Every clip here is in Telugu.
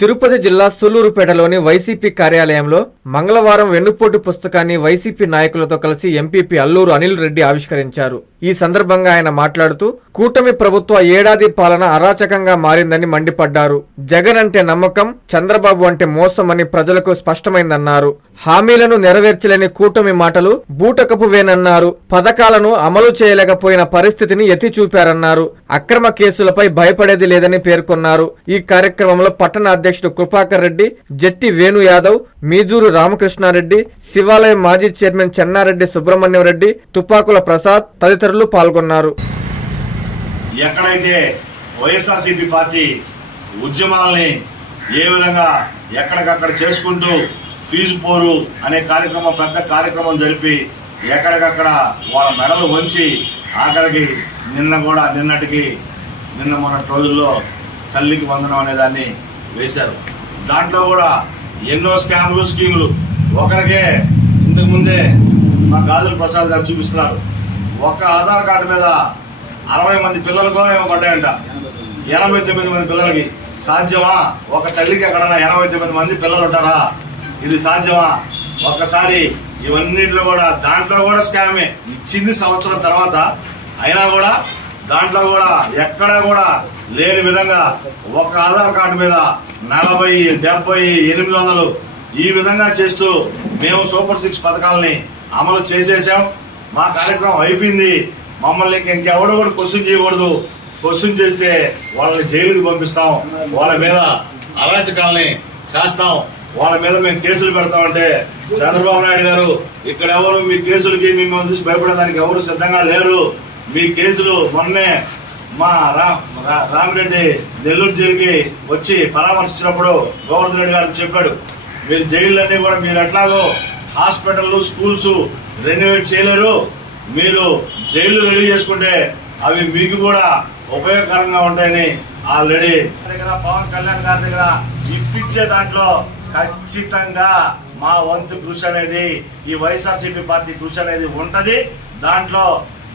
తిరుపతి జిల్లా సూలూరుపేటలోని వైసీపీ కార్యాలయంలో మంగళవారం వెన్నుపోటు పుస్తకాన్ని వైసీపీ నాయకులతో కలిసి ఎంపీపీ అల్లూరు అనిల్ రెడ్డి ఆవిష్కరించారు. ఈ సందర్భంగా ఆయన మాట్లాడుతూ కూటమి ప్రభుత్వ ఏడాది పాలన అరాచకంగా మారిందని మండిపడ్డారు. జగన్ అంటే నమ్మకం చంద్రబాబు అంటే మోసమని ప్రజలకు స్పష్టమైందన్నారు. హామీలను నెరవేర్చలేని కూటమి మాటలు బూటకపు వేనన్నారు. పథకాలను అమలు చేయలేకపోయిన పరిస్థితిని ఎత్తి చూపారన్నారు అక్రమ కేసులపై భయపడేది లేదని పేర్కొన్నారు. ఈ కార్యక్రమంలో పట్టణ అధ్యక్షుడు కృపాకర్ రెడ్డి జట్టి వేణు యాదవ్ మీజూరు రామకృష్ణారెడ్డి శివాలయం మాజీ చైర్మన్ చెన్నారెడ్డి సుబ్రహ్మణ్యం రెడ్డి తుపాకుల ప్రసాద్ తదితరులు పాల్గొన్నారు. ఎక్కడైతే వైఎస్ఆర్సీపీ పార్టీ ఉద్యమాలని ఏ విధంగా ఎక్కడికక్కడ చేసుకుంటూ ఫీజు పోరు అనే కార్యక్రమం పెద్ద కార్యక్రమం జరిపి ఎక్కడికక్కడ వాళ్ళ మెడలు వంచి ఆఖరికి నిన్న కూడా నిన్నటికి నిన్న మొన్నటి రోజుల్లో తల్లికి వందనం అనేదాన్ని వేశారు. దాంట్లో కూడా ఎన్నో స్కామ్లు స్కీములు. ఒకరికే ఇంతకుముందే మా గాజుల ప్రసాద్ గారు చూపిస్తున్నారు. ఒక ఆధార్ కార్డు మీద అరవై మంది పిల్లలకో ఏమో పడ్డాయంట. ఎనభై తొమ్మిది మంది పిల్లలకి సాధ్యమా? ఒక తల్లికి ఎక్కడన్నా ఎనభై తొమ్మిది మంది పిల్లలు ఉంటారా? ఇది సాధ్యమా? ఒక్కసారి ఇవన్నిటిలో కూడా దాంట్లో కూడా స్కామే. ఇచ్చింది సంవత్సరం తర్వాత అయినా కూడా దాంట్లో కూడా ఎక్కడా కూడా లేని విధంగా ఒక ఆధార్ కార్డు మీద నలభై డెబ్బై ఎనిమిది వందలు ఈ విధంగా చేస్తూ మేము సూపర్ సిక్స్ పథకాలని అమలు చేసేసాం మా కార్యక్రమం అయిపోయింది. మమ్మల్ని ఇంకెవడు కూడా క్వశ్చన్ చేయకూడదు. క్వశ్చన్ చేస్తే వాళ్ళని జైలుకి పంపిస్తాం. వాళ్ళ మీద అరాచకాలని చేస్తాం. వాళ్ళ మీద మేము కేసులు పెడతామంటే చంద్రబాబు నాయుడు గారు ఇక్కడ ఎవరు మీ కేసులకి మిమ్మల్ని చూసి భయపడడానికి ఎవరు సిద్ధంగా లేరు. మీ కేసులు మొన్నే మా రా రామిరెడ్డి నెల్లూరు జైలుకి వచ్చి పరామర్శించినప్పుడు గోవర్ధన్ రెడ్డి గారు చెప్పాడు మీరు జైళ్ళన్నీ కూడా మీరు ఎట్లాగో హాస్పిటల్ స్కూల్స్ రెన్యువేట్ చేయలేరు. మీరు జైలు రెడీ చేసుకుంటే అవి మీకు కూడా ఉపయోగకరంగా ఉంటాయని ఆల్రెడీ దగ్గర పవన్ కళ్యాణ్ గారి దగ్గర ఇప్పించే దాంట్లో ఖచ్చితంగా మా వంతు కృషి అనేది ఈ వైఎస్ఆర్సీపీ పార్టీ కృషి అనేది ఉంటది. దాంట్లో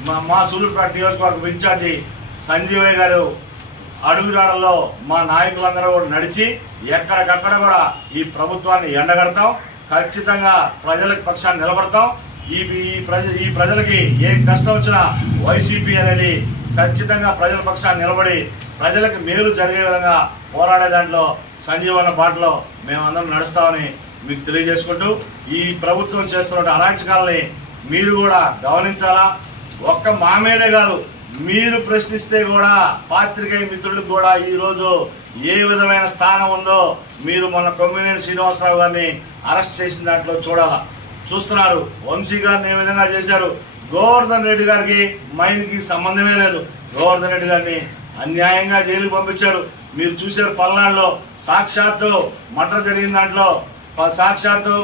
మా మా సూలూరుపేట నియోజకవర్గం ఇన్ఛార్జి సంజీవయ్య గారు అడుగుజాడల్లో మా నాయకులందరూ కూడా నడిచి ఎక్కడికక్కడ కూడా ఈ ప్రభుత్వాన్ని ఎండగడతాం. ఖచ్చితంగా ప్రజల పక్షాన్ని నిలబడతాం. ఈ ఈ ప్రజ ఈ ప్రజలకి ఏ కష్టం వచ్చినా వైసీపీ అనేది ఖచ్చితంగా ప్రజల పక్షాన్ని నిలబడి ప్రజలకు మేలు జరిగే విధంగా పోరాడే దాంట్లో సంజీవన బాటలో మేమందరం నడుస్తామని మీకు తెలియజేసుకుంటూ ఈ ప్రభుత్వం చేస్తున్న అరాచకాలని మీరు కూడా గమనించాలా? ఒక్క మా మీదే కాదు మీరు ప్రశ్నిస్తే కూడా పాత్రికేయ మిత్రులకు కూడా ఈరోజు ఏ విధమైన స్థానం ఉందో మీరు మొన్న కొమ్మినేని శ్రీనివాసరావు గారిని అరెస్ట్ చేసిన దాంట్లో చూడాలా. చూస్తున్నారు వంశీ గారిని ఏ విధంగా చేశారు? గోవర్ధన్ రెడ్డి గారికి మైన్కి సంబంధమే లేదు. గోవర్ధన్ రెడ్డి గారిని అన్యాయంగా జైలుకి పంపించారు మీరు చూశారు పల్నాడులో సాక్షాత్తు మటర్ జరిగిన దాంట్లో ప- సాక్షాత్తు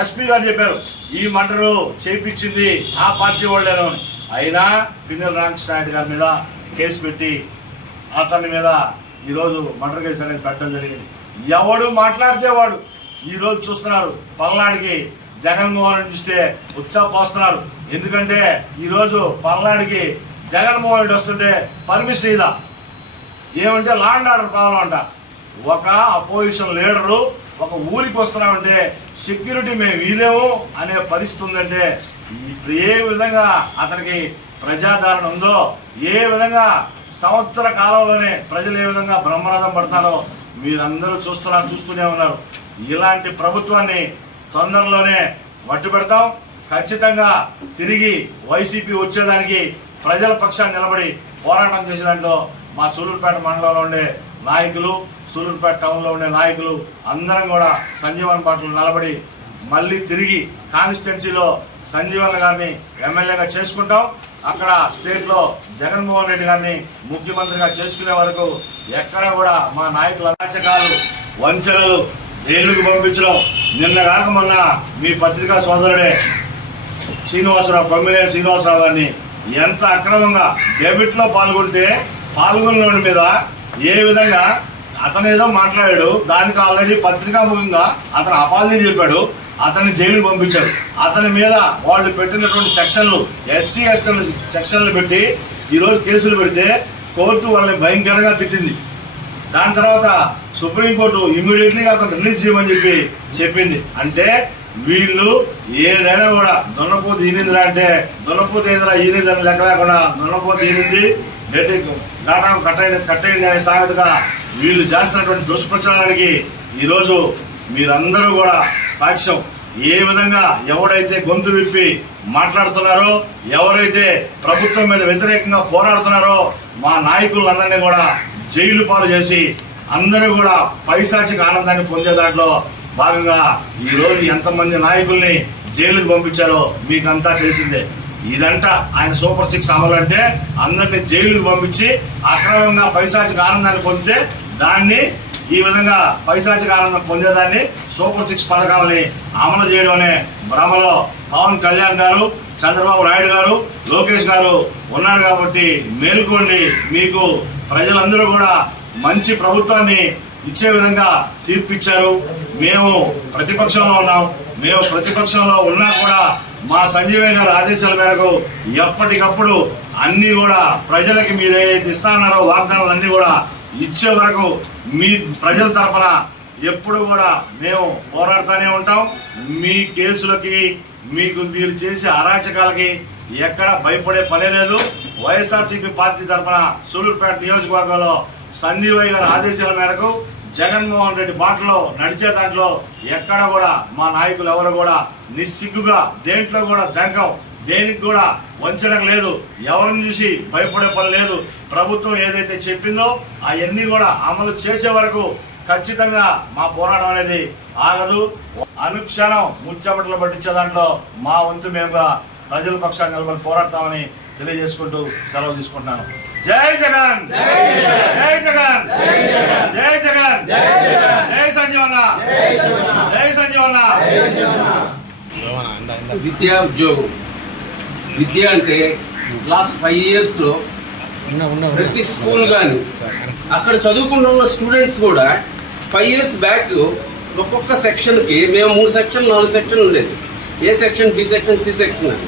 ఎస్పీ గారు చెప్పారు ఈ మటరు చేపించింది ఆ పార్టీ వాళ్ళేనో అని అయినా పిన్నెల రామకృష్ణ నాయుడు గారి మీద కేసు పెట్టి అతని మీద ఈరోజు మర్డర్ కేసు అనేది పెట్టడం జరిగింది. ఎవడు మాట్లాడితే వాడు ఈరోజు చూస్తున్నారు. పల్నాడికి జగన్మోహన్ రెడ్డి చూస్తే ఉత్సాహపోస్తున్నారు ఎందుకంటే ఈరోజు పల్నాడికి జగన్మోహన్ రెడ్డి వస్తుంటే పర్మిషన్ ఇదా ఏమంటే లా అండ్ ఆర్డర్ కావాలంట ఒక అపోజిషన్ లీడరు ఒక ఊరికి వస్తున్నామంటే సెక్యూరిటీ మేము వీలేము అనే పరిస్థితి ఉందంటే ఇప్పుడు ఏ విధంగా అతనికి ప్రజాదరణ ఉందో ఏ విధంగా సంవత్సర కాలంలోనే ప్రజలు ఏ విధంగా బ్రహ్మరథం పడతారో మీరందరూ చూస్తున్నారు చూస్తూనే ఉన్నారు. ఇలాంటి ప్రభుత్వాన్ని తొందరలోనే మట్టు పెడతాం ఖచ్చితంగా తిరిగి వైసీపీ వచ్చేదానికి ప్రజల పక్షాన్ని నిలబడి పోరాటం చేసే దాంట్లో మా సూలూరుపేట మండలంలో ఉండే నాయకులు సూలూరుపేట టౌన్లో ఉండే నాయకులు అందరం కూడా సంజీవన్ పాటలు నిలబడి మళ్ళీ తిరిగి కాన్స్టిట్యున్సీలో సంజీవన్ గారిని ఎమ్మెల్యేగా చేసుకుంటాం. అక్కడ స్టేట్లో జగన్మోహన్ రెడ్డి గారిని ముఖ్యమంత్రిగా చేసుకునే వరకు ఎక్కడ కూడా మా నాయకుల అరాచకాలు వంచనలు జైలుకు పంపించడం. నిన్న కాక మొన్న మీ పత్రికా సోదరుడే శ్రీనివాసరావు కొమ్మినేని శ్రీనివాసరావు గారిని ఎంత అక్రమంగా డెబిట్లో పాల్గొంటే పాల్గొన్న మీద ఏ విధంగా అతను ఏదో మాట్లాడాడు. దానికి ఆల్రెడీ పత్రికాముఖంగా అతను అపాలజీ చెప్పాడు. అతన్ని జైలుకి పంపించారు. అతని మీద వాళ్ళు పెట్టినటువంటి సెక్షన్లు ఎస్సీ ఎస్టీ సెక్షన్లు పెట్టి ఈరోజు కేసులు పెడితే కోర్టు వాళ్ళని భయంకరంగా తిట్టింది. దాని తర్వాత సుప్రీంకోర్టు ఇమీడియట్లీగా అతను రిలీజ్ చేయమని చెప్పి చెప్పింది. అంటే వీళ్ళు ఏదైనా కూడా దున్నపోతు ఈనిందిరా అంటే దున్నపోతు ఏదిరా ఈనింది అని లెక్క లేకుండా దున్నపోతు ఈనింది గట్టి ఘాటం కట్టయింది కట్టయింది అనే సామెతగా వీళ్ళు చేస్తున్నటువంటి దుష్ప్రచారానికి ఈరోజు మీరందరూ కూడా సాక్ష్యం. ఏ విధంగా ఎవడైతే గొంతు విప్పి మాట్లాడుతున్నారో ఎవరైతే ప్రభుత్వం మీద వ్యతిరేకంగా పోరాడుతున్నారో మా నాయకులందరినీ కూడా జైలు పాలు చేసి అందరూ కూడా పైశాచిక ఆనందాన్ని పొందే దాంట్లో భాగంగా ఈరోజు ఎంతమంది నాయకుల్ని జైలుకు పంపించారో మీకంతా తెలిసిందే. ఇదంట ఆయన సూపర్ సిక్స్ అమలు అంటే అందరిని జైలుకు పంపించి అక్రమంగా పైశాచిక ఆనందాన్ని పొందితే దాన్ని ఈ విధంగా పైశాచిక ఆనందం పొందేదాన్ని సూపర్ సిక్స్ పథకాలని అమలు చేయడం అనే భ్రమలో పవన్ కళ్యాణ్ గారు చంద్రబాబు నాయుడు గారు లోకేష్ గారు ఉన్నారు కాబట్టి మేల్కొండి. మీకు ప్రజలందరూ కూడా మంచి ప్రభుత్వాన్ని ఇచ్చే విధంగా తీర్పిచ్చారు. మేము ప్రతిపక్షంలో ఉన్నాం. మేము ప్రతిపక్షంలో ఉన్నా కూడా మా సంజీవయ్య గారి ఆదేశాల మేరకు ఎప్పటికప్పుడు అన్నీ కూడా ప్రజలకి మీరు ఏదైతే ఇస్తారన్నారో వాగ్దానాలు అన్నీ కూడా ఇచ్చే వరకు మీ ప్రజల తరఫున ఎప్పుడు కూడా మేము పోరాడుతూనే ఉంటాం. మీ కేసులకి మీకు మీరు చేసే అరాచకాలకి ఎక్కడ భయపడే పనే లేదు. వైఎస్ఆర్సీపీ పార్టీ తరఫున సూలూరుపేట నియోజకవర్గంలో సందీవయ్య గారి ఆదేశాల మేరకు జగన్మోహన్ రెడ్డి బాటలో నడిచే దాంట్లో ఎక్కడ కూడా మా నాయకులు ఎవరు కూడా నిస్సిగ్గుగా దేంట్లో కూడా జంకం దేనికి కూడా వంచడం లేదు. ఎవరిని చూసి భయపడే పని లేదు. ప్రభుత్వం ఏదైతే చెప్పిందో అవన్నీ కూడా అమలు చేసే వరకు ఖచ్చితంగా మా పోరాటం అనేది ఆగదు. అనుక్షణం ముచ్చబట్టలు పట్టించే దాంట్లో మా వంతు మేముగా ప్రజల పక్షాన్ని నిలబడి పోరాడతామని తెలియజేసుకుంటూ సెలవు తీసుకుంటున్నాను. జై జగన్! జై జగన్! జై జగన్! జై సంజీవన జై సంజీవన విద్యా ఉద్యోగం. విద్య అంటే లాస్ట్ ఫైవ్ ఇయర్స్లో ప్రతి స్కూల్ కానీ అక్కడ చదువుకుంటున్న స్టూడెంట్స్ కూడా ఫైవ్ ఇయర్స్ బ్యాక్ ఒక్కొక్క సెక్షన్కి మేము మూడు సెక్షన్ నాలుగు సెక్షన్ ఉండేది. A section B section C section అని.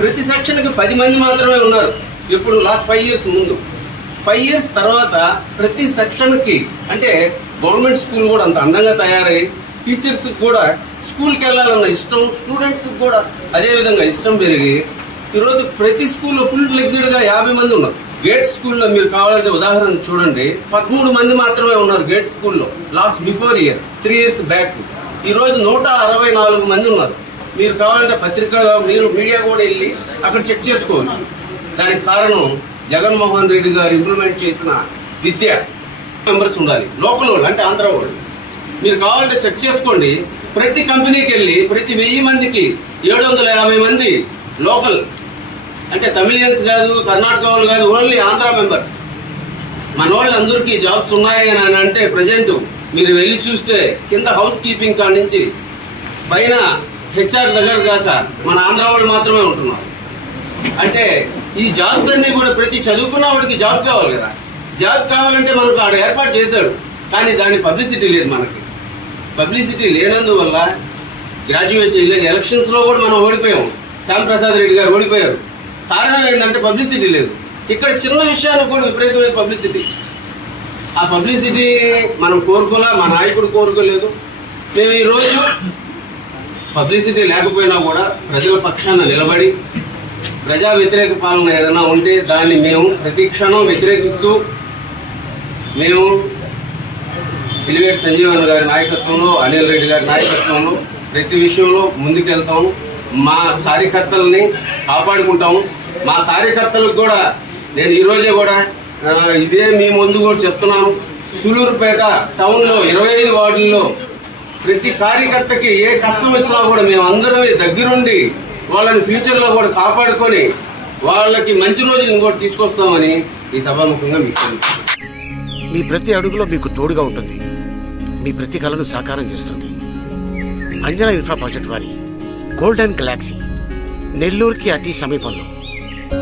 ప్రతి సెక్షన్కి పది మంది మాత్రమే ఉన్నారు. ఇప్పుడు లాస్ట్ ఫైవ్ ఇయర్స్ ముందు. ఫైవ్ ఇయర్స్ తర్వాత ప్రతి సెక్షన్కి అంటే గవర్నమెంట్ స్కూల్ కూడా అంత అందంగా తయారై టీచర్స్కి కూడా స్కూల్కి వెళ్ళాలన్న ఇష్టం స్టూడెంట్స్కి కూడా అదే విధంగా ఇష్టం పెరిగి ఈరోజు ప్రతి స్కూల్లో ఫుల్ ఫ్లెక్సిడ్గా యాభై మంది ఉన్నారు. గేట్ స్కూల్లో మీరు కావాలంటే ఉదాహరణ చూడండి. పదమూడు మంది మాత్రమే ఉన్నారు గేట్ స్కూల్లో last before year three years back. ఈరోజు నూట అరవై నాలుగు మంది ఉన్నారు. మీరు కావాలంటే పత్రికగా మీరు మీడియా కూడా వెళ్ళి అక్కడ చెక్ చేసుకోవచ్చు. దానికి కారణం జగన్మోహన్ రెడ్డి గారు ఇంప్లిమెంట్ చేసిన విద్య మెంబర్స్ ఉండాలి. లోకల్ వాళ్ళు అంటే ఆంధ్ర వాళ్ళు. మీరు కావాలంటే చెక్ చేసుకోండి. ప్రతి కంపెనీకి వెళ్ళి ప్రతి వెయ్యి మందికి ఏడు వందల యాభై మంది లోకల్ అంటే తమిళియన్స్ కాదు కర్ణాటక వాళ్ళు కాదు ఓన్లీ ఆంధ్ర మెంబర్స్. మన వాళ్ళు అందరికీ జాబ్స్ ఉన్నాయి అని అంటే ప్రజెంట్ మీరు వెళ్ళి చూస్తే కింద హౌస్ కీపింగ్ కాడ నుంచి పైన హెచ్ఆర్ దగ్గర కాక మన ఆంధ్ర వాళ్ళు మాత్రమే ఉంటున్నారు. అంటే ఈ జాబ్స్ అన్ని కూడా ప్రతి చదువుకున్న వాడికి జాబ్ కావాలి కదా. జాబ్ కావాలంటే మనకు ఆడ ఏర్పాటు చేశాడు కానీ దాని పబ్లిసిటీ లేదు మనకి. పబ్లిసిటీ లేనందువల్ల గ్రాడ్యుయేషన్ ఎలక్షన్స్లో కూడా మనం ఓడిపోయాం. శ్యామ్ ప్రసాద్ రెడ్డి గారు ఓడిపోయారు. కారణం ఏంటంటే పబ్లిసిటీ లేదు. ఇక్కడ చిన్న విషయానికి కూడా విపరీతమైన పబ్లిసిటీ ఆ పబ్లిసిటీ మనం కోరుకోలే మా నాయకుడు కోరుకోలేదు. మేము ఈరోజు పబ్లిసిటీ లేకపోయినా కూడా ప్రజల పక్షాన నిలబడి ప్రజా వ్యతిరేక పాలన ఏదైనా ఉంటే దాన్ని మేము ప్రతి క్షణం వ్యతిరేకిస్తూ మేము ఎలివేట్ సంజీవన్ గారి నాయకత్వంలో అనిల్ రెడ్డి గారి నాయకత్వంలో ప్రతి విషయంలో ముందుకెళ్తాము. మా కార్యకర్తలని కాపాడుకుంటాము. మా కార్యకర్తలకు కూడా నేను ఈరోజే కూడా ఇదే మీ ముందు కూడా చెప్తున్నాను. సులూరుపేట టౌన్లో ఇరవై ఐదు వార్డుల్లో ప్రతి కార్యకర్తకి ఏ కష్టం వచ్చినా కూడా మేము అందరమే దగ్గరుండి వాళ్ళని ఫ్యూచర్లో కూడా కాపాడుకొని వాళ్ళకి మంచి రోజులు కూడా తీసుకొస్తామని ఈ సభాముఖంగా మీకు మీ ప్రతి అడుగులో మీకు తోడుగా ఉంటుంది. మీ ప్రతి కళను సాకారం చేస్తుంది. అంజనా ఇన్ఫ్రా ప్రాజెక్ట్ వారి గోల్డెన్ గెలాక్సీ నెల్లూరుకి అతి సమీపంలో.